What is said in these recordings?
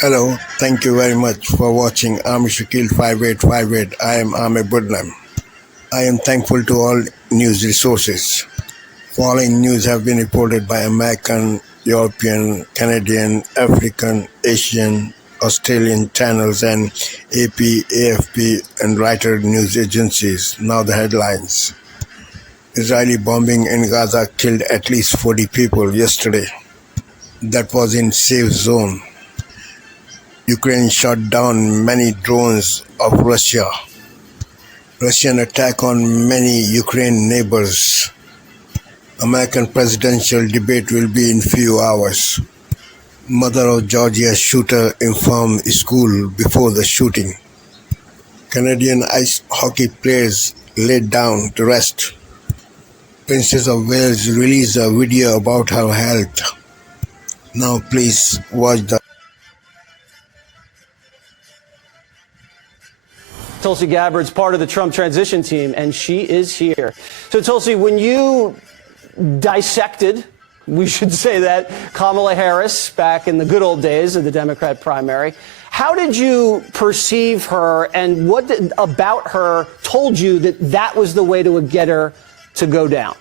Hello, thank you very much for watching Army Shakil 5858. I am Amir Budnam. I am thankful to all news resources. Following news have been reported by American, European, Canadian, African, Asian, Australian channels and AP, AFP and Reuters news agencies. Now the headlines. Israeli bombing in Gaza killed at least 40 people yesterday. That was in safe zone. Ukraine shot down many drones of Russia. Russian attack on many Ukraine neighbors. American presidential debate will be in few hours. Mother of Georgia shooter informed school before the shooting. Canadian ice hockey players laid down to rest. Princess of Wales released a video about her health. Now please watch the Tulsi Gabbard's part of the Trump transition team, and she is here. So, Tulsi, when you dissected, we should say that, Kamala Harris back in the good old days of the Democrat primary, how did you perceive her, and what about her told you that that was the way to get her to go down?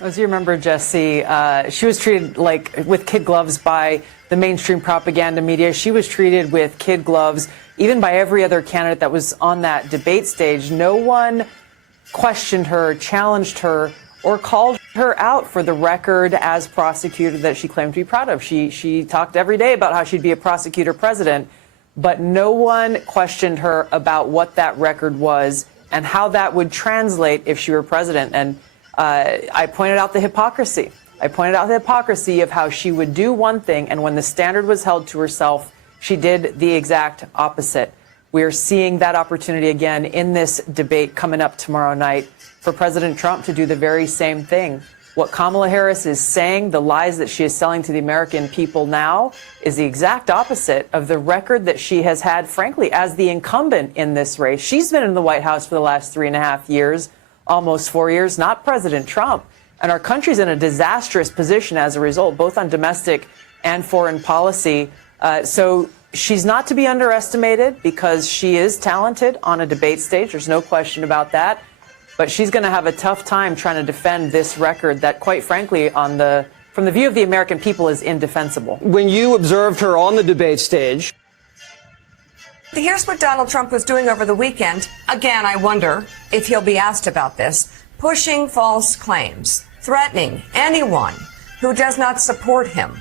As you remember, Jesse, she was treated like with kid gloves by the mainstream propaganda media. She was treated with kid gloves even by every other candidate that was on that debate stage. No one questioned her, challenged her, or called her out for the record as prosecutor that she claimed to be proud of. She talked every day about how she'd be a prosecutor president, but no one questioned her about what that record was and how that would translate if she were president. And I pointed out the hypocrisy. I pointed out the hypocrisy of how she would do one thing, and when the standard was held to herself, she did the exact opposite. We are seeing that opportunity again in this debate coming up tomorrow night for President Trump to do the very same thing. What Kamala Harris is saying, the lies that she is selling to the American people now, is the exact opposite of the record that she has had, frankly, as the incumbent in this race. She's been in the White House for the last 3.5 years, almost 4 years, not President Trump. And our country's in a disastrous position as a result, both on domestic and foreign policy. So she's not to be underestimated because she is talented on a debate stage. There's no question about that. But she's going to have a tough time trying to defend this record that, quite frankly, from the view of the American people, is indefensible. When you observed her on the debate stage. Here's what Donald Trump was doing over the weekend. Again, I wonder if he'll be asked about this. Pushing false claims, threatening anyone who does not support him.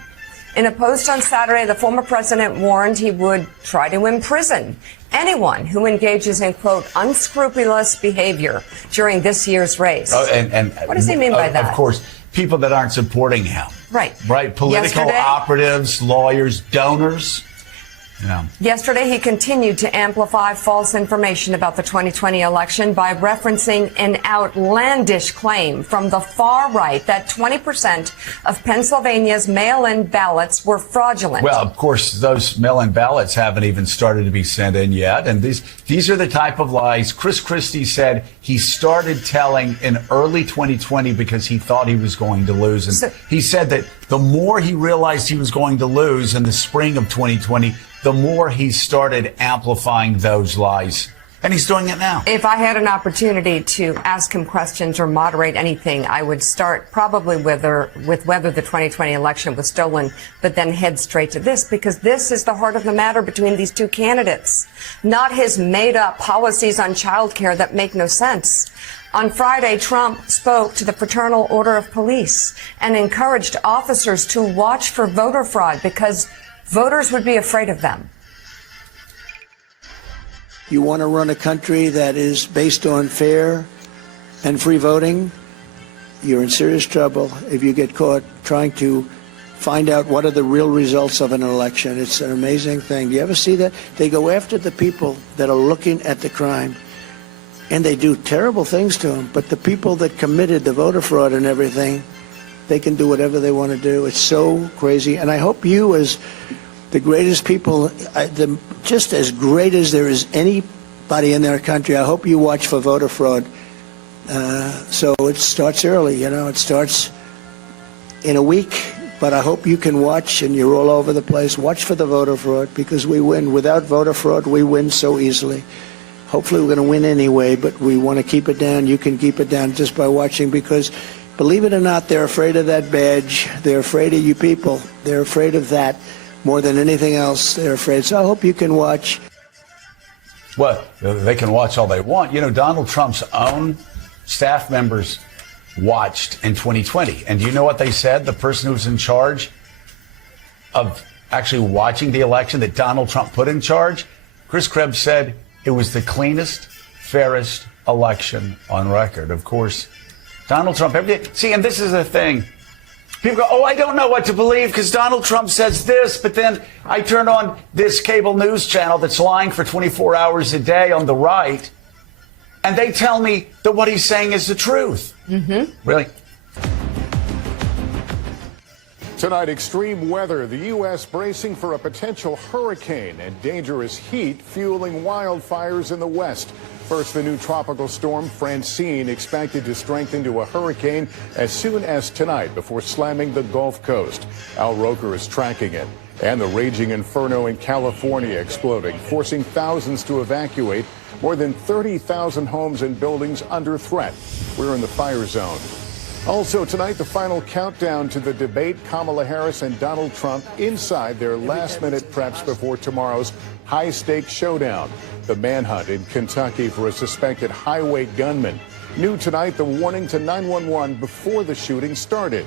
In a post on Saturday, the former president warned he would try to imprison anyone who engages in, quote, unscrupulous behavior during this year's race. And what does he mean by that? Of course, people that aren't supporting him. Right. Political operatives, lawyers, donors. Yesterday, he continued to amplify false information about the 2020 election by referencing an outlandish claim from the far right that 20% of Pennsylvania's mail-in ballots were fraudulent. Well, of course, those mail-in ballots haven't even started to be sent in yet. And these are the type of lies Chris Christie said he started telling in early 2020 because he thought he was going to lose. And he said that the more he realized he was going to lose in the spring of 2020, the more he started amplifying those lies. And he's doing it now. If I had an opportunity to ask him questions or moderate anything, I would start probably with whether the 2020 election was stolen, but then head straight to this, because this is the heart of the matter between these two candidates, not his made-up policies on child care that make no sense. On Friday, Trump spoke to the Fraternal Order of Police and encouraged officers to watch for voter fraud because voters would be afraid of them. You want to run a country that is based on fair and free voting? You're in serious trouble if you get caught trying to find out what are the real results of an election. It's an amazing thing. Do you ever see that? They go after the people that are looking at the crime, and they do terrible things to them. But the people that committed the voter fraud and everything, they can do whatever they want to do. It's so crazy. And I hope you, as the greatest people, just as great as there is anybody in their country, I hope you watch for voter fraud. So it starts early, it starts in a week. But I hope you can watch, and you're all over the place. Watch for the voter fraud, because we win. Without voter fraud, we win so easily. Hopefully we're going to win anyway, but we want to keep it down. You can keep it down just by watching, because believe it or not, they're afraid of that badge. They're afraid of you people. They're afraid of that more than anything else. They're afraid. So I hope you can watch. Well, they can watch all they want. You know, Donald Trump's own staff members watched in 2020. And do you know what they said? The person who's in charge of actually watching the election that Donald Trump put in charge, Chris Krebs said it was the cleanest, fairest election on record. Of course, Donald Trump, see, and this is the thing. People go, oh, I don't know what to believe because Donald Trump says this, but then I turn on this cable news channel that's lying for 24 hours a day on the right, and they tell me that what he's saying is the truth. Mm-hmm. Really? Tonight, extreme weather. The U.S. bracing for a potential hurricane and dangerous heat fueling wildfires in the west. First, the new tropical storm Francine expected to strengthen to a hurricane as soon as tonight before slamming the Gulf Coast. Al Roker is tracking it. And the raging inferno in California exploding, forcing thousands to evacuate. More than 30,000 homes and buildings under threat. We're in the fire zone. Also tonight, the final countdown to the debate, Kamala Harris and Donald Trump inside their last-minute preps before tomorrow's high-stakes showdown. The manhunt in Kentucky for a suspected highway gunman. New tonight, the warning to 911 before the shooting started.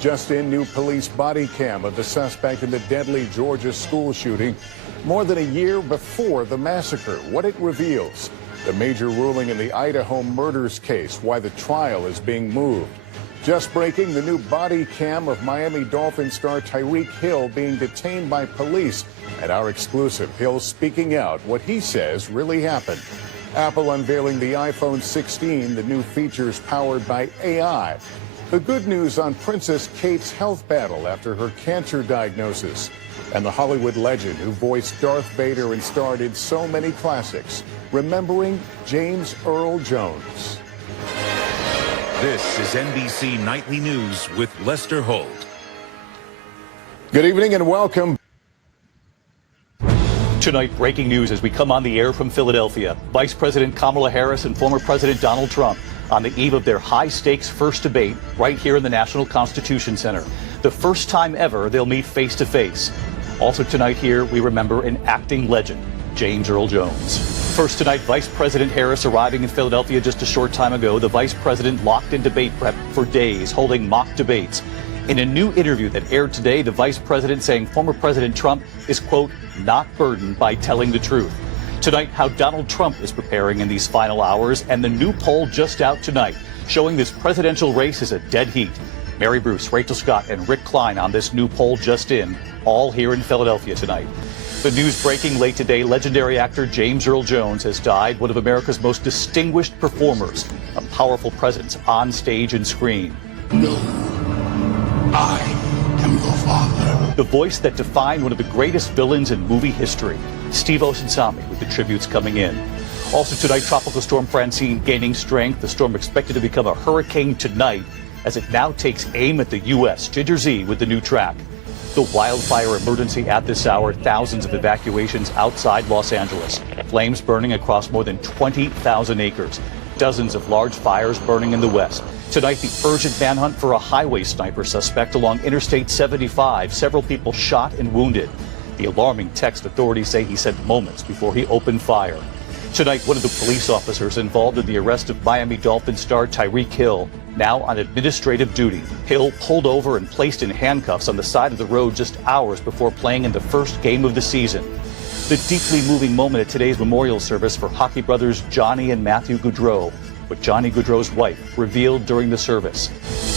Just in, new police body cam of the suspect in the deadly Georgia school shooting more than a year before the massacre. What it reveals. The major ruling in the Idaho murders case, why the trial is being moved. Just breaking, the new body cam of Miami Dolphins star Tyreek Hill being detained by police. And our exclusive, Hill speaking out what he says really happened. Apple unveiling the iPhone 16, the new features powered by AI. The good news on Princess Kate's health battle after her cancer diagnosis. And the Hollywood legend who voiced Darth Vader and starred in so many classics, remembering James Earl Jones. This is NBC Nightly News with Lester Holt. Good evening and welcome. Tonight, breaking news as we come on the air from Philadelphia. Vice President Kamala Harris and former President Donald Trump on the eve of their high-stakes first debate right here in the National Constitution Center. The first time ever they'll meet face-to-face. Also tonight here, we remember an acting legend, James Earl Jones. First tonight, Vice President Harris arriving in Philadelphia just a short time ago. The Vice President locked in debate prep for days, holding mock debates. In a new interview that aired today, the Vice President saying former President Trump is, quote, not burdened by telling the truth. Tonight, how Donald Trump is preparing in these final hours, and the new poll just out tonight showing this presidential race is a dead heat. Mary Bruce, Rachel Scott, and Rick Klein on this new poll just in, all here in Philadelphia tonight. The news breaking late today, legendary actor James Earl Jones has died, one of America's most distinguished performers, a powerful presence on stage and screen. No, I am your father. The voice that defined one of the greatest villains in movie history, Steve Osunsami, with the tributes coming in. Also tonight, Tropical Storm Francine gaining strength. The storm expected to become a hurricane tonight as it now takes aim at the U.S. Ginger Z with the new track. The wildfire emergency at this hour, thousands of evacuations outside Los Angeles. Flames burning across more than 20,000 acres. Dozens of large fires burning in the west. Tonight, the urgent manhunt for a highway sniper suspect along Interstate 75. Several people shot and wounded. The alarming text authorities say he sent moments before he opened fire. Tonight, one of the police officers involved in the arrest of Miami Dolphins star Tyreek Hill, now on administrative duty. Hill pulled over and placed in handcuffs on the side of the road just hours before playing in the first game of the season. The deeply moving moment at today's memorial service for hockey brothers Johnny and Matthew Gaudreau, what Johnny Gaudreau's wife revealed during the service.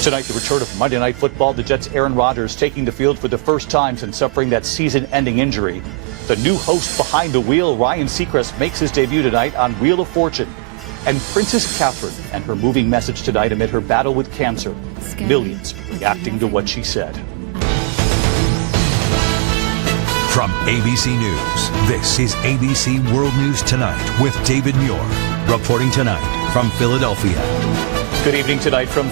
Tonight, the return of Monday Night Football, the Jets' Aaron Rodgers taking the field for the first time since suffering that season-ending injury. The new host behind the wheel, Ryan Seacrest, makes his debut tonight on Wheel of Fortune. And Princess Catherine and her moving message tonight amid her battle with cancer. Millions reacting to what she said. From ABC News, this is ABC World News Tonight with David Muir. Reporting tonight from Philadelphia. Good evening tonight from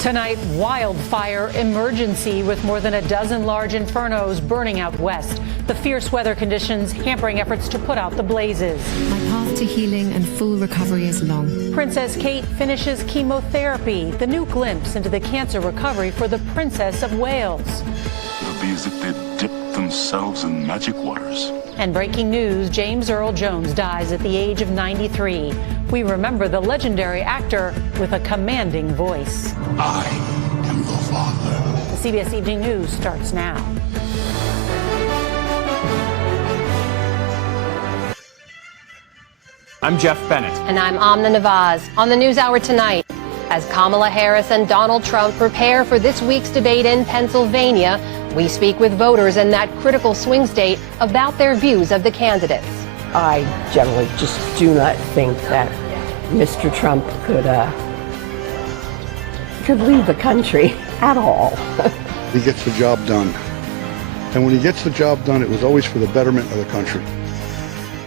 Tonight, wildfire emergency with more than a dozen large infernos burning out west. The fierce weather conditions hampering efforts to put out the blazes. My path to healing and full recovery is long. Princess Kate finishes chemotherapy. The new glimpse into the cancer recovery for the Princess of Wales. It'll be as if they dipped themselves in magic waters. And breaking news, James Earl Jones dies at the age of 93. We remember the legendary actor with a commanding voice. I am your father. The CBS Evening News starts now. I'm Jeff Bennett. And I'm Amna Nawaz. On the NewsHour tonight, as Kamala Harris and Donald Trump prepare for this week's debate in Pennsylvania, we speak with voters in that critical swing state about their views of the candidates. I generally just do not think that Mr. Trump could leave the country at all. He gets the job done. And when he gets the job done, it was always for the betterment of the country.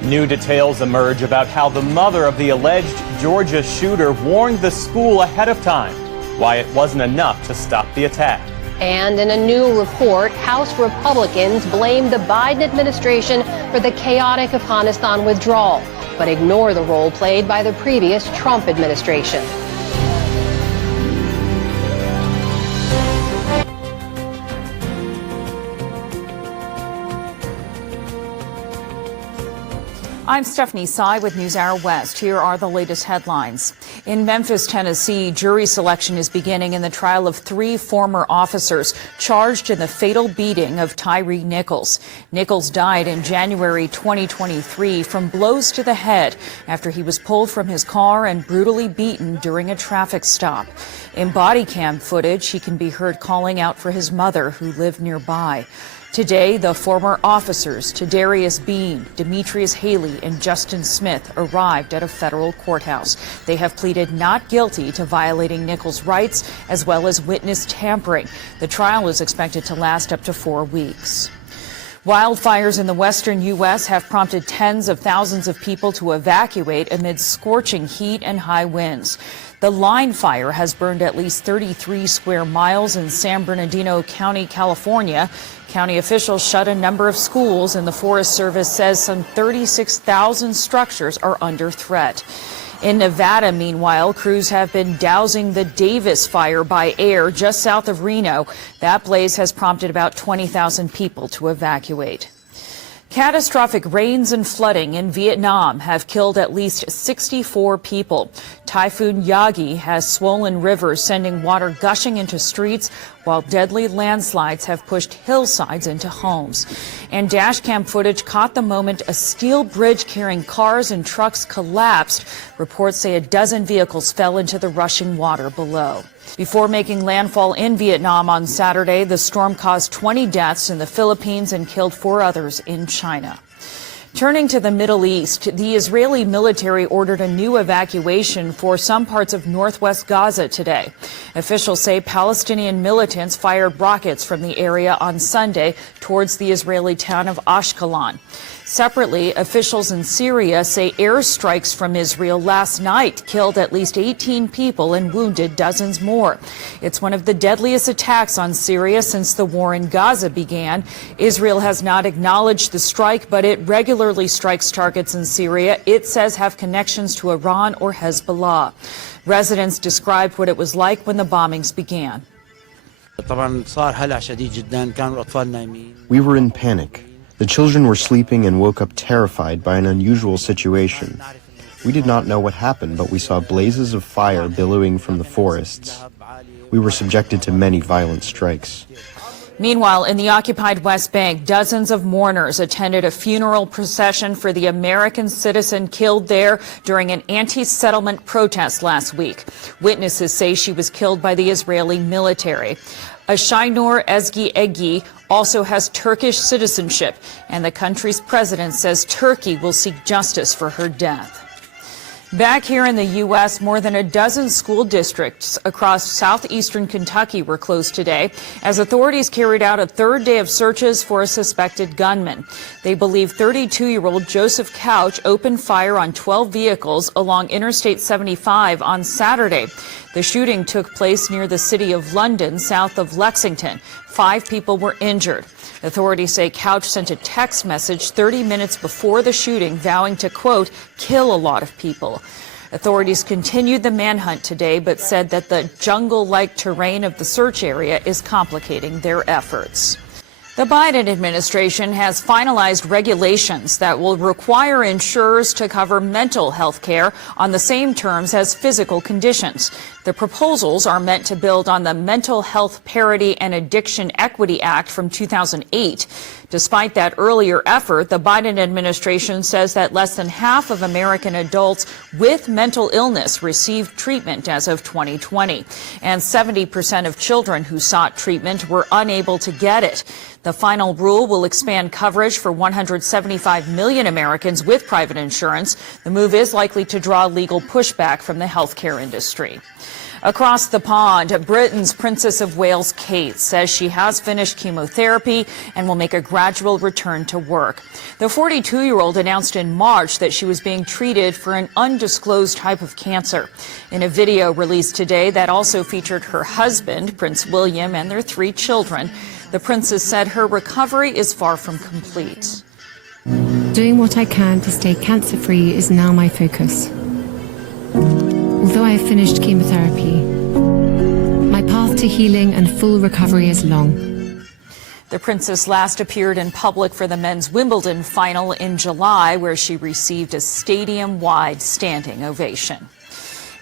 New details emerge about how the mother of the alleged Georgia shooter warned the school ahead of time, why it wasn't enough to stop the attack. And in a new report, House Republicans blame the Biden administration for the chaotic Afghanistan withdrawal, but ignore the role played by the previous Trump administration. I'm Stephanie Tsai with NewsHour West. Here are the latest headlines. In Memphis, Tennessee, jury selection is beginning in the trial of 3 former officers charged in the fatal beating of Tyree Nichols. Nichols died in January 2023 from blows to the head after he was pulled from his car and brutally beaten during a traffic stop. In body cam footage, he can be heard calling out for his mother, who lived nearby. Today, the former officers, Tadarius Bean, Demetrius Haley, and Justin Smith, arrived at a federal courthouse. They have pleaded not guilty to violating Nichols' rights as well as witness tampering. The trial is expected to last up to 4 weeks. Wildfires in the western U.S. have prompted tens of thousands of people to evacuate amid scorching heat and high winds. The line fire has burned at least 33 square miles in San Bernardino County, California. County officials shut a number of schools, and the Forest Service says some 36,000 structures are under threat. In Nevada, meanwhile, crews have been dousing the Davis fire by air just south of Reno. That blaze has prompted about 20,000 people to evacuate. Catastrophic rains and flooding in Vietnam have killed at least 64 people. Typhoon Yagi has swollen rivers, sending water gushing into streets, while deadly landslides have pushed hillsides into homes. And dashcam footage caught the moment a steel bridge carrying cars and trucks collapsed. Reports say a dozen vehicles fell into the rushing water below. Before making landfall in Vietnam on Saturday, the storm caused 20 deaths in the Philippines and killed 4 others in China. Turning to the Middle East, the Israeli military ordered a new evacuation for some parts of northwest Gaza today. Officials say Palestinian militants fired rockets from the area on Sunday towards the Israeli town of Ashkelon. Separately, officials in Syria say airstrikes from Israel last night killed at least 18 people and wounded dozens more. It's one of the deadliest attacks on Syria since the war in Gaza began. Israel has not acknowledged the strike, but it regularly strikes targets in Syria it says have connections to Iran or Hezbollah. Residents described what it was like when the bombings began. We were in panic. The children were sleeping and woke up terrified by an unusual situation. We did not know what happened, but we saw blazes of fire billowing from the forests. We were subjected to many violent strikes. Meanwhile, in the occupied West Bank, dozens of mourners attended a funeral procession for the American citizen killed there during an anti-settlement protest last week. Witnesses say she was killed by the Israeli military. Shainur Ezgi Egi also has Turkish citizenship, and the country's president says Turkey will seek justice for her death. Back here in the U.S., more than a dozen school districts across southeastern Kentucky were closed today as authorities carried out a third day of searches for a suspected gunman. They believe 32-year-old Joseph Couch opened fire on 12 vehicles along Interstate 75 on Saturday. The shooting took place near the city of London, south of Lexington. 5 people were injured. Authorities say Couch sent a text message 30 minutes before the shooting vowing to, quote, kill a lot of people. Authorities continued the manhunt today, but said that the jungle-like terrain of the search area is complicating their efforts. The Biden administration has finalized regulations that will require insurers to cover mental health care on the same terms as physical conditions. The proposals are meant to build on the Mental Health Parity and Addiction Equity Act from 2008. Despite that earlier effort, the Biden administration says that less than half of American adults with mental illness received treatment as of 2020, and 70% of children who sought treatment were unable to get it. The final rule will expand coverage for 175 million Americans with private insurance. The move is likely to draw legal pushback from the healthcare industry. Across the pond, Britain's Princess of Wales, Kate, says she has finished chemotherapy and will make a gradual return to work. The 42-year-old announced in March that she was being treated for an undisclosed type of cancer. In a video released today that also featured her husband, Prince William, and their 3 children, the princess said her recovery is far from complete. Doing what I can to stay cancer-free is now my focus. Although I have finished chemotherapy, my path to healing and full recovery is long. The princess last appeared in public for the men's Wimbledon final in July, where she received a stadium-wide standing ovation.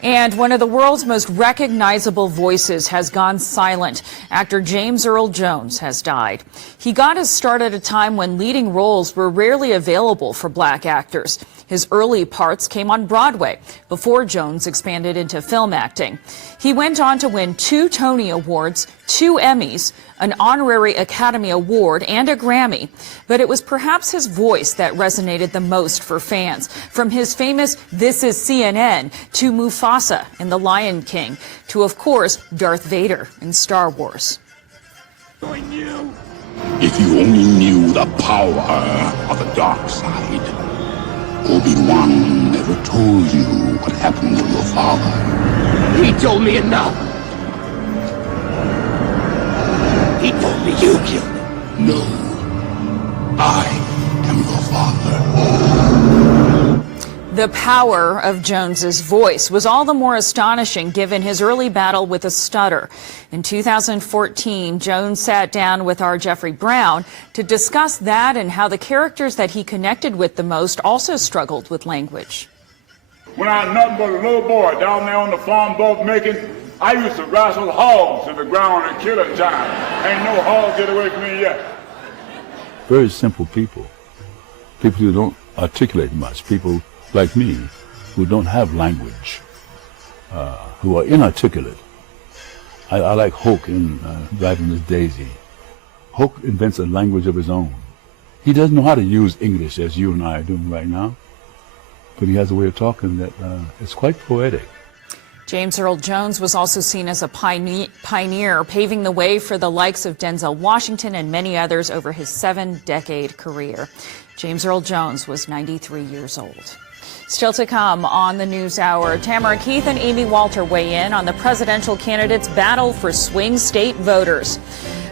And one of the world's most recognizable voices has gone silent. Actor James Earl Jones has died. He got his start at a time when leading roles were rarely available for black actors. His early parts came on Broadway before Jones expanded into film acting. He went on to win 2 Tony Awards, 2 Emmys, an honorary Academy Award, and a Grammy. But it was perhaps his voice that resonated the most for fans. From his famous "This is CNN" to Mufasa in The Lion King, to, of course, Darth Vader in Star Wars. If you only knew the power of the dark side, Obi-Wan never told you what happened to your father. He told me enough. He told me you killed him. No. I am your father. The power of Jones's voice was all the more astonishing given his early battle with a stutter. In 2014, Jones sat down with our Jeffrey Brown to discuss that and how the characters that he connected with the most also struggled with language. When I was nothing but a little boy down there on the farm boat making, I used to wrestle hogs to the ground and kill a giant. Ain't no hog get away from me yet. Very simple people. People who don't articulate much. People like me who don't have language, who are inarticulate. I like Hoke in Driving Miss Daisy. Hoke invents a language of his own. He doesn't know how to use English as you and I are doing right now, but he has a way of talking that is quite poetic. James Earl Jones was also seen as a pioneer, paving the way for the likes of Denzel Washington and many others over his 7-decade career. James Earl Jones was 93 years old. Still to come on the News Hour, Tamara Keith and Amy Walter weigh in on the presidential candidates' battle for swing state voters.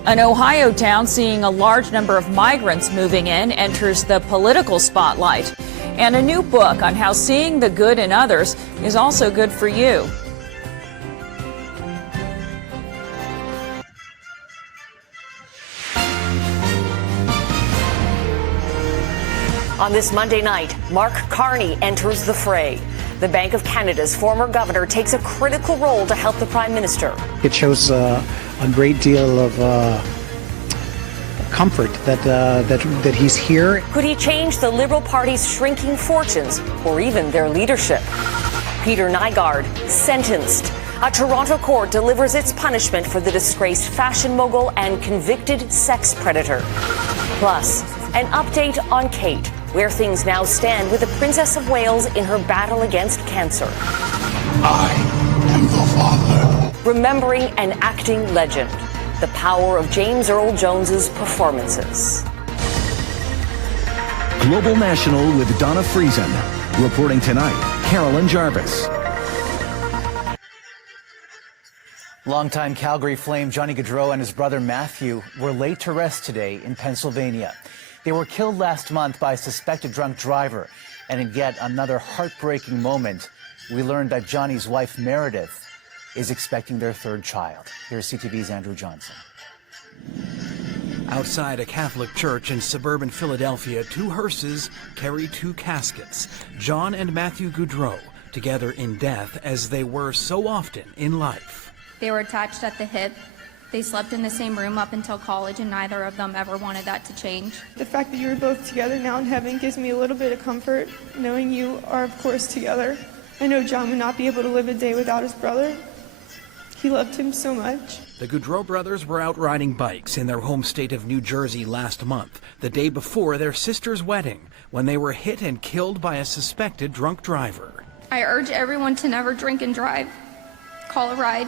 An Ohio town seeing a large number of migrants moving in enters the political spotlight. And a new book on how seeing the good in others is also good for you. On this Monday night, Mark Carney enters the fray. The Bank of Canada's former governor takes a critical role to help the Prime Minister. It shows a great deal of comfort that he's here. Could he change the Liberal Party's shrinking fortunes or even their leadership? Peter Nygaard, sentenced. A Toronto court delivers its punishment for the disgraced fashion mogul and convicted sex predator. Plus, an update on Kate, where things now stand with the Princess of Wales in her battle against cancer. I am your father. Remembering an acting legend, the power of James Earl Jones's performances. Global National with Donna Friesen. Reporting tonight, Carolyn Jarvis. Longtime Calgary Flame Johnny Gaudreau and his brother Matthew were laid to rest today in Pennsylvania. They were killed last month by a suspected drunk driver. And in yet another heartbreaking moment, we learned that Johnny's wife Meredith is expecting their third child. Here's CTV's Andrew Johnson. Outside a Catholic church in suburban Philadelphia, two hearses carry two caskets. John and Matthew Gaudreau, together in death as they were so often in life. They were attached at the hip. They slept in the same room up until college, and neither of them ever wanted that to change. The fact that you are both together now in heaven gives me a little bit of comfort, knowing you are, of course, together. I know John would not be able to live a day without his brother. He loved him so much. The Gaudreau brothers were out riding bikes in their home state of New Jersey last month, the day before their sister's wedding, when they were hit and killed by a suspected drunk driver. I urge everyone to never drink and drive. Call a ride.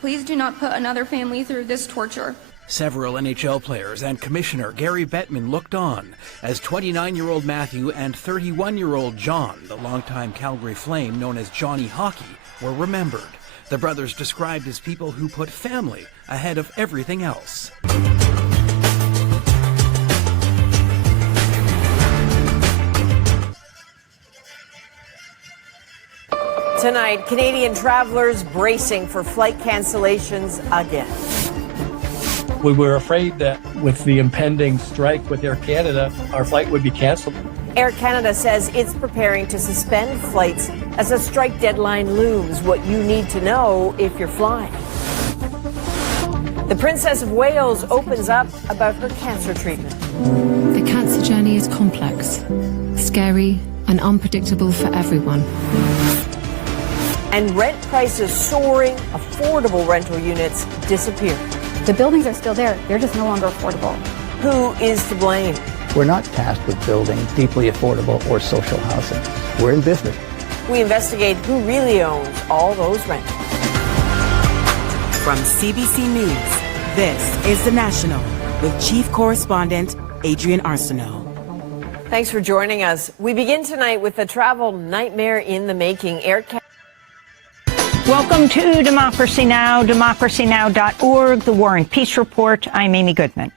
Please do not put another family through this torture. Several NHL players and Commissioner Gary Bettman looked on as 29-year-old Matthew and 31-year-old John, the longtime Calgary Flame known as Johnny Hockey, were remembered. The brothers described as people who put family ahead of everything else. Tonight, Canadian travelers bracing for flight cancellations again. We were afraid that with the impending strike with Air Canada, our flight would be canceled. Air Canada says it's preparing to suspend flights as a strike deadline looms. What you need to know if you're flying. The Princess of Wales opens up about her cancer treatment. The cancer journey is complex, scary, and unpredictable for everyone. And rent prices soaring, affordable rental units disappear. The buildings are still there, they're just no longer affordable. Who is to blame? We're not tasked with building deeply affordable or social housing. We're in business. We investigate who really owns all those rentals. From CBC News, this is The National with Chief Correspondent Adrian Arsenault. Thanks for joining us. We begin tonight with a travel nightmare in the making. Air Canada. Welcome to Democracy Now!, democracynow.org, the War and Peace Report. I'm Amy Goodman.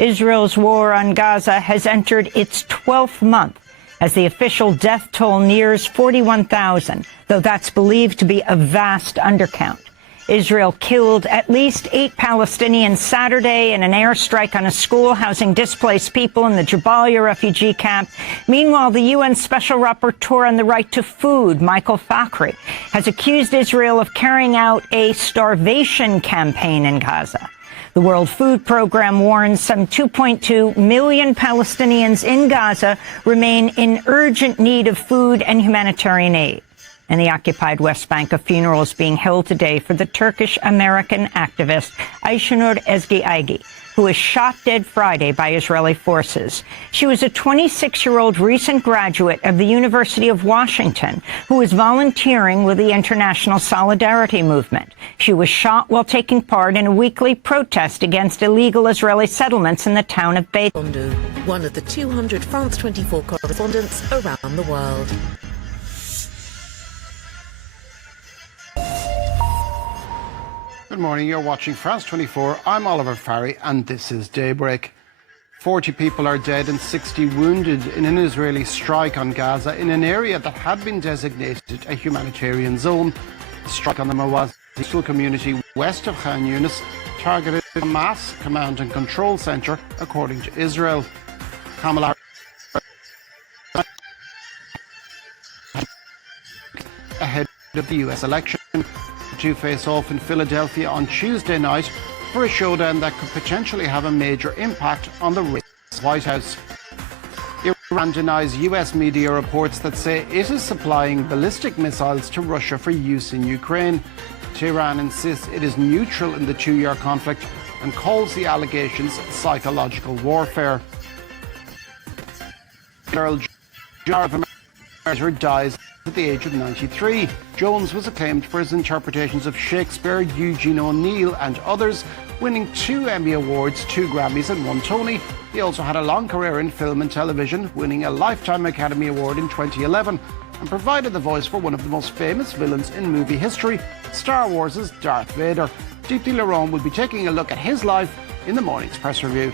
Israel's war on Gaza has entered its 12th month as the official death toll nears 41,000, though that's believed to be a vast undercount. Israel killed at least 8 Palestinians Saturday in an airstrike on a school housing displaced people in the Jabalia refugee camp. Meanwhile, the UN Special Rapporteur on the Right to Food, Michael Fakhri, has accused Israel of carrying out a starvation campaign in Gaza. The World Food Programme warns some 2.2 million Palestinians in Gaza remain in urgent need of food and humanitarian aid. In the occupied West Bank, a funeral is being held today for the Turkish-American activist Ayşenur Ezgi Aygi, who was shot dead Friday by Israeli forces. She was a 26-year-old recent graduate of the University of Washington who was volunteering with the International Solidarity Movement. She was shot while taking part in a weekly protest against illegal Israeli settlements in the town of Beit. One of the 200 France 24 correspondents around the world. Good morning, you're watching France 24. I'm Oliver Farry and this is Daybreak. 40 people are dead and 60 wounded in an Israeli strike on Gaza in an area that had been designated a humanitarian zone. The strike on the Mawazi community west of Khan Yunis targeted a Hamas command and control centre, according to Israel. Kamala ahead of the US election. The two face off in Philadelphia on Tuesday night for a showdown that could potentially have a major impact on the race to the White House. Iran denies US media reports that say it is supplying ballistic missiles to Russia for use in Ukraine. Tehran insists it is neutral in the two-year conflict and calls the allegations psychological warfare. Girl dies at the age of 93. Jones was acclaimed for his interpretations of Shakespeare, Eugene O'Neill and others, winning 2 Emmy Awards, 2 Grammys and 1 Tony. He also had a long career in film and television, winning a Lifetime Academy Award in 2011 and provided the voice for one of the most famous villains in movie history, Star Wars' Darth Vader. Deepti Laurent will be taking a look at his life in the morning's press review.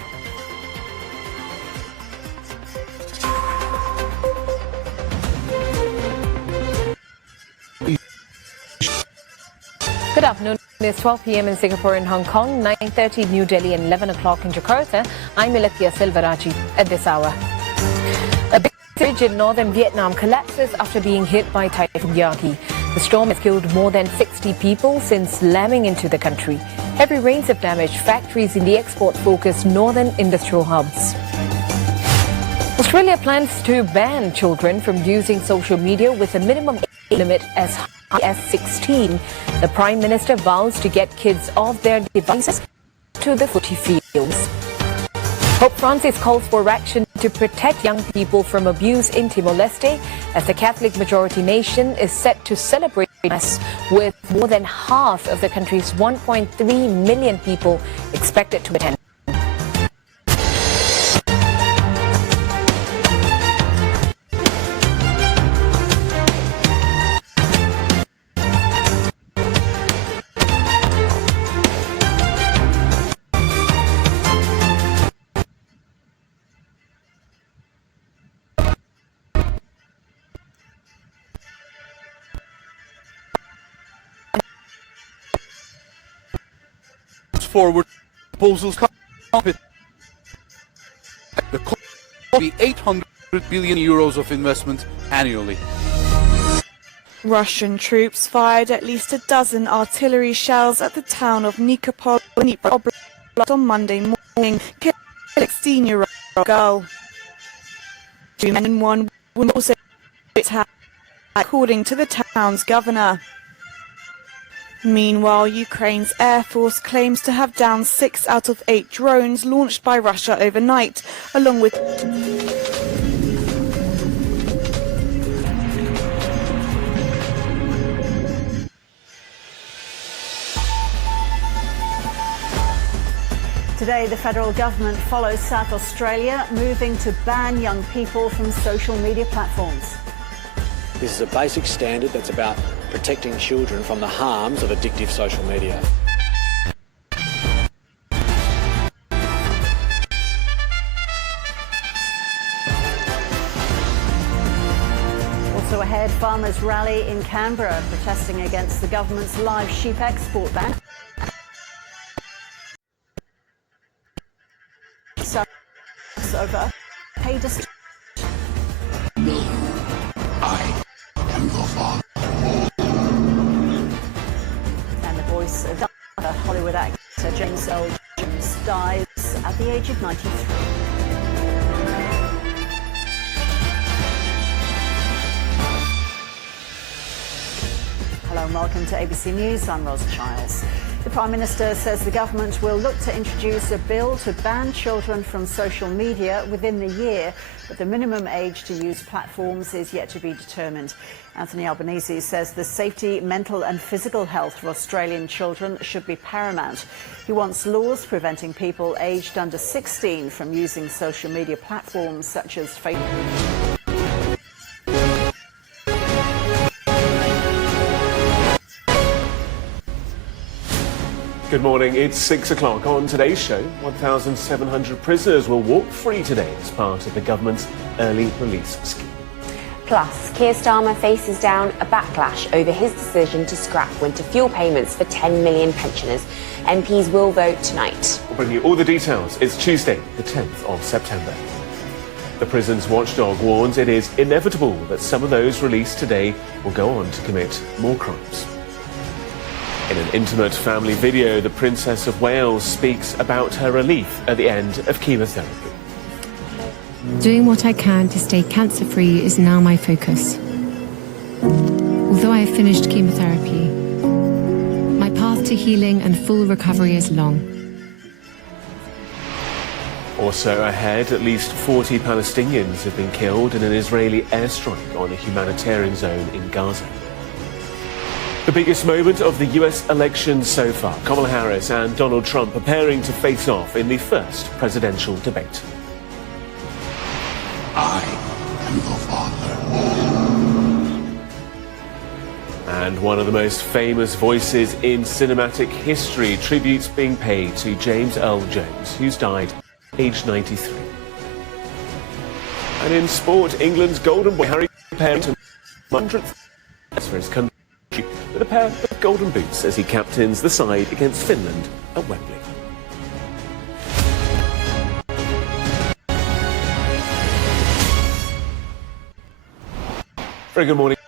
Good afternoon. It's 12 p.m. in Singapore and Hong Kong, 9:30 New Delhi and 11 o'clock in Jakarta. I'm Ilakia Silveraji at this hour. A big bridge in northern Vietnam collapses after being hit by Typhoon Yagi. The storm has killed more than 60 people since slamming into the country. Heavy rains have damaged factories in the export-focused northern industrial hubs. Australia plans to ban children from using social media with a minimum age limit as high as 16. The Prime Minister vows to get kids off their devices to the footy fields. Pope Francis calls for action to protect young people from abuse in Timor-Leste as the Catholic majority nation is set to celebrate Mass with more than half of the country's 1.3 million people expected to attend. Forward proposals the cost will be 800 billion euros of investment annually. Russian troops fired at least a dozen artillery shells at the town of Nikopol on Monday morning, killing a 16-year-old girl. 2 men and 1 woman also attacked, according to the town's governor. Meanwhile, Ukraine's Air Force claims to have downed 6 out of 8 drones launched by Russia overnight, along with Today, the federal government follows South Australia, moving to ban young people from social media platforms. This is a basic standard that's about protecting children from the harms of addictive social media. Also ahead, farmers rally in Canberra, protesting against the government's live sheep export ban. Over paid No, I am your father. And the voice of Hollywood actor James Earl Jones dies at the age of 93. Hello and welcome to ABC News. I'm Ros Childs. The Prime Minister says the government will look to introduce a bill to ban children from social media within the year, but the minimum age to use platforms is yet to be determined. Anthony Albanese says the safety, mental and physical health of Australian children should be paramount. He wants laws preventing people aged under 16 from using social media platforms such as Facebook. Good morning, it's 6 o'clock. On today's show, 1,700 prisoners will walk free today as part of the government's early release scheme. Plus, Keir Starmer faces down a backlash over his decision to scrap winter fuel payments for 10 million pensioners. MPs will vote tonight. We'll bring you all the details. It's Tuesday, the 10th of September. The prison's watchdog warns it is inevitable that some of those released today will go on to commit more crimes. In an intimate family video, the Princess of Wales speaks about her relief at the end of chemotherapy. Doing what I can to stay cancer-free is now my focus. Although I have finished chemotherapy, my path to healing and full recovery is long. Also ahead, at least 40 Palestinians have been killed in an Israeli airstrike on a humanitarian zone in Gaza. The biggest moment of the US election so far, Kamala Harris and Donald Trump preparing to face off in the first presidential debate. I am your father. And one of the most famous voices in cinematic history, tributes being paid to James Earl Jones, who's died aged 93. And in sport, England's golden boy Harry preparing to 100th for his country with a pair of golden boots as he captains the side against Finland at Wembley. Very good morning.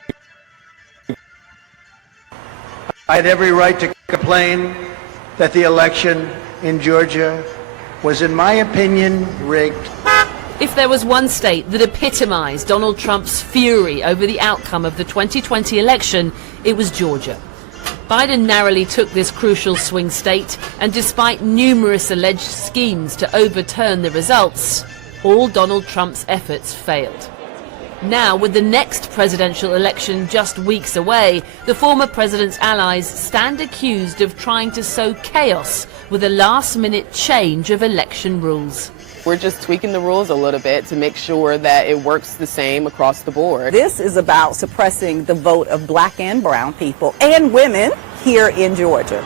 I had every right to complain that the election in Georgia was, in my opinion, rigged. If there was one state that epitomised Donald Trump's fury over the outcome of the 2020 election, it was Georgia. Biden narrowly took this crucial swing state, and despite numerous alleged schemes to overturn the results, all Donald Trump's efforts failed. Now, with the next presidential election just weeks away, the former president's allies stand accused of trying to sow chaos with a last-minute change of election rules. We're just tweaking the rules a little bit to make sure that it works the same across the board. This is about suppressing the vote of black and brown people and women here in Georgia.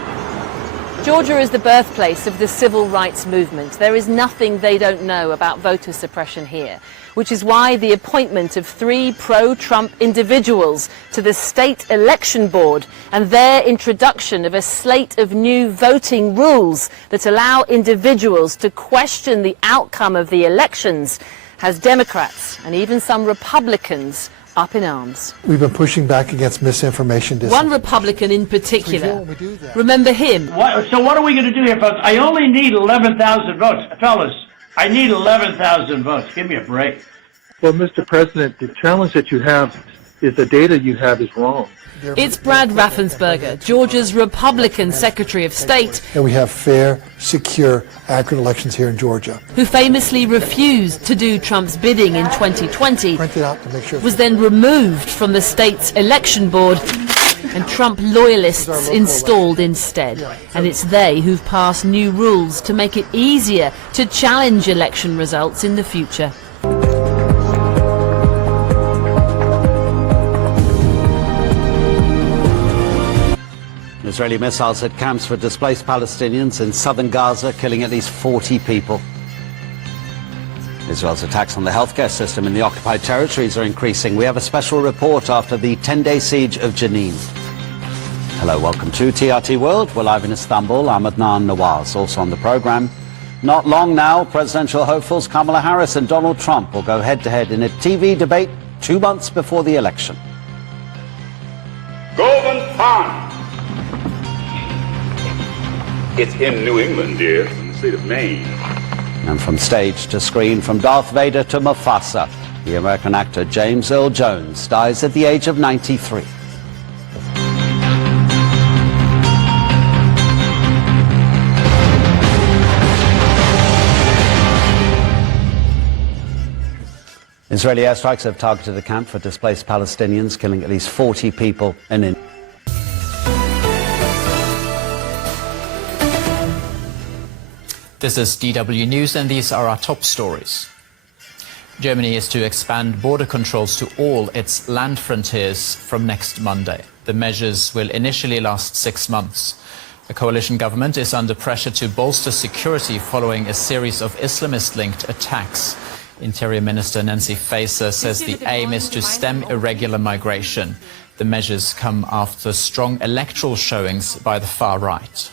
Georgia is the birthplace of the civil rights movement. There is nothing they don't know about voter suppression here, which is why the appointment of 3 pro-Trump individuals to the state election board and their introduction of a slate of new voting rules that allow individuals to question the outcome of the elections has Democrats and even some Republicans up in arms. We've been pushing back against misinformation. One Republican in particular. Remember him? So what are we going to do here, folks? I only need 11,000 votes. Fellas, I need 11,000 votes. Give me a break. Well, Mr. President, the challenge that you have is the data you have is wrong. It's Brad Raffensperger, Georgia's Republican Secretary of State, And we have fair, secure, accurate elections here in Georgia. who famously refused to do Trump's bidding in 2020, was then removed from the state's election board and Trump loyalists installed instead. And it's they who've passed new rules to make it easier to challenge election results in the future. Israeli missiles hit camps for displaced Palestinians in southern Gaza, killing at least 40 people. Israel's attacks on the healthcare system in the occupied territories are increasing. We have a special report after the 10-day siege of Jenin. Hello, welcome to TRT World. We're live in Istanbul. I'm Adnan Nawaz. Also on the program, not long now, presidential hopefuls Kamala Harris and Donald Trump will go head-to-head in a TV debate 2 months before the election. Golden Pond. It's in New England, dear, in the state of Maine. And from stage to screen, from Darth Vader to Mufasa, the American actor James Earl Jones dies at the age of 93. Israeli airstrikes have targeted a camp for displaced Palestinians, killing at least 40 people in India. This is DW News, and these are our top stories. Germany is to expand border controls to all its land frontiers from next Monday. The measures will initially last 6 months. The coalition government is under pressure to bolster security following a series of Islamist-linked attacks. Interior Minister Nancy Faeser says the aim is to stem irregular migration. The measures come after strong electoral showings by the far right.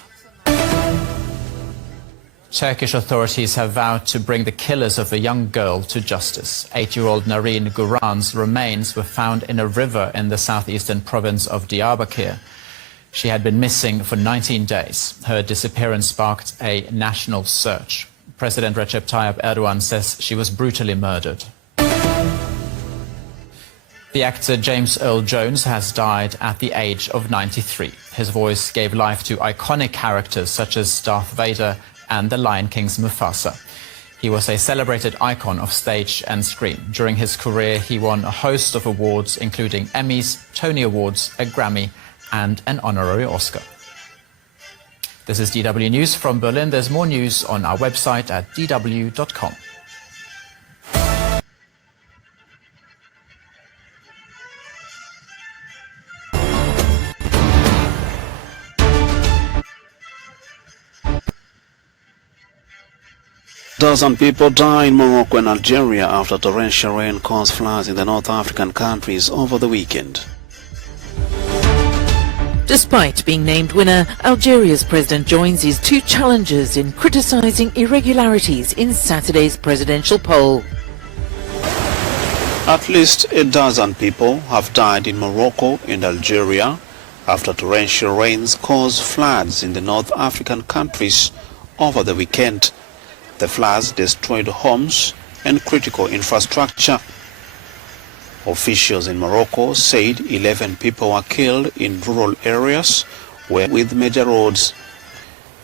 Turkish authorities have vowed to bring the killers of a young girl to justice. 8-year-old Narine Guran's remains were found in a river in the southeastern province of Diyarbakir. She had been missing for 19 days. Her disappearance sparked a national search. President Recep Tayyip Erdogan says she was brutally murdered. The actor James Earl Jones has died at the age of 93. His voice gave life to iconic characters such as Darth Vader and the Lion King's Mufasa. He was a celebrated icon of stage and screen. During his career, he won a host of awards, including Emmys, Tony Awards, a Grammy, and an honorary Oscar. This is DW News from Berlin. There's more news on our website at dw.com. Dozen people died in Morocco and Algeria after torrential rain caused floods in the North African countries over the weekend. Despite being named winner, Algeria's president joins his two challengers in criticising irregularities in Saturday's presidential poll. At least a dozen people have died in Morocco and Algeria after torrential rains caused floods in the North African countries over the weekend. The floods destroyed homes and critical infrastructure. Officials in Morocco said 11 people were killed in rural areas with major roads.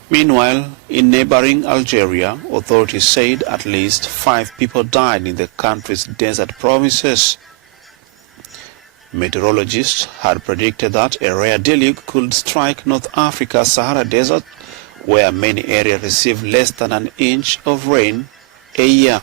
Meanwhile, in neighboring Algeria, authorities said at least 5 people died in the country's desert provinces. Meteorologists had predicted that a rare deluge could strike North Africa's Sahara Desert, where many areas receive less than an inch of rain a year.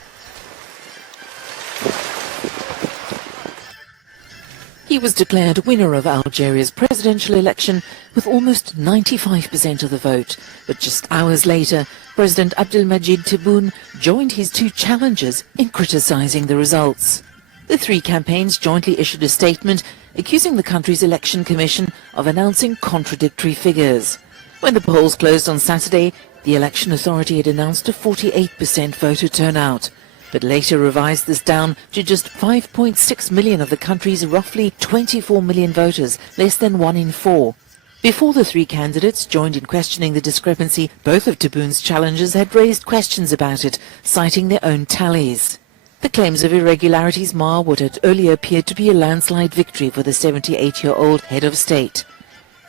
He was declared winner of Algeria's presidential election with almost 95% of the vote. But just hours later, President Abdelmadjid Tebboune joined his two challengers in criticising the results. The three campaigns jointly issued a statement accusing the country's election commission of announcing contradictory figures. When the polls closed on Saturday, the election authority had announced a 48% voter turnout, but later revised this down to just 5.6 million of the country's roughly 24 million voters, less than 1 in 4. Before the three candidates joined in questioning the discrepancy, both of Tebboun's challengers had raised questions about it, citing their own tallies. The claims of irregularities mar what had earlier appeared to be a landslide victory for the 78-year-old head of state.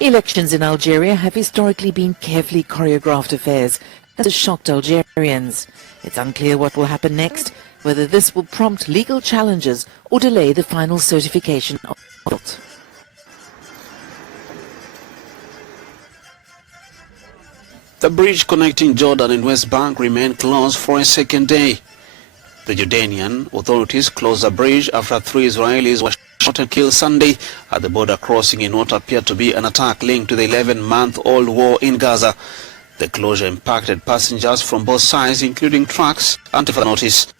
Elections in Algeria have historically been carefully choreographed affairs that has shocked Algerians. It's unclear what will happen next, whether this will prompt legal challenges or delay the final certification of the result. The bridge connecting Jordan and West Bank remained closed for a second day. The Jordanian authorities closed the bridge after 3 Israelis were shot and killed Sunday at the border crossing in what appeared to be an attack linked to the 11-month-old war in Gaza. The closure impacted passengers from both sides, including trucks, until notice.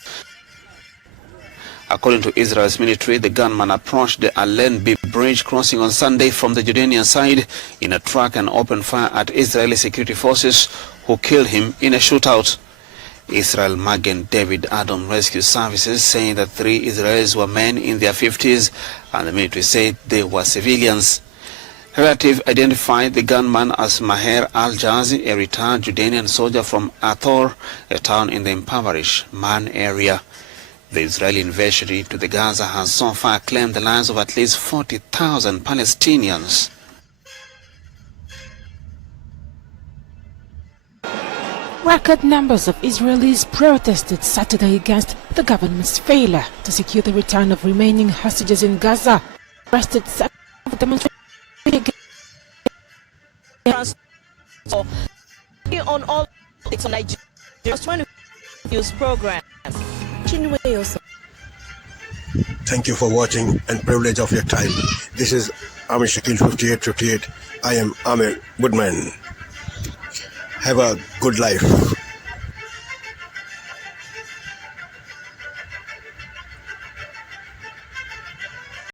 According to Israel's military, the gunman approached the Allenby bridge crossing on Sunday from the Jordanian side in a truck and opened fire at Israeli security forces, who killed him in a shootout. Israel Magen David Adom Rescue Services saying that 3 Israelis were men in their 50s, and the military said they were civilians. Relatives identified the gunman as Maher Al-Jazi, a retired Jordanian soldier from Athor, a town in the impoverished Man area. The Israeli invasion into the Gaza has so far claimed the lives of at least 40,000 Palestinians. Record numbers of Israelis protested Saturday against the government's failure to secure the return of remaining hostages in Gaza. Arrested of demonstration on all on Nigeria news program. Thank you for watching and privilege of your time. This is Amir Shakil 5858. I am Amir Woodman. Have a good life.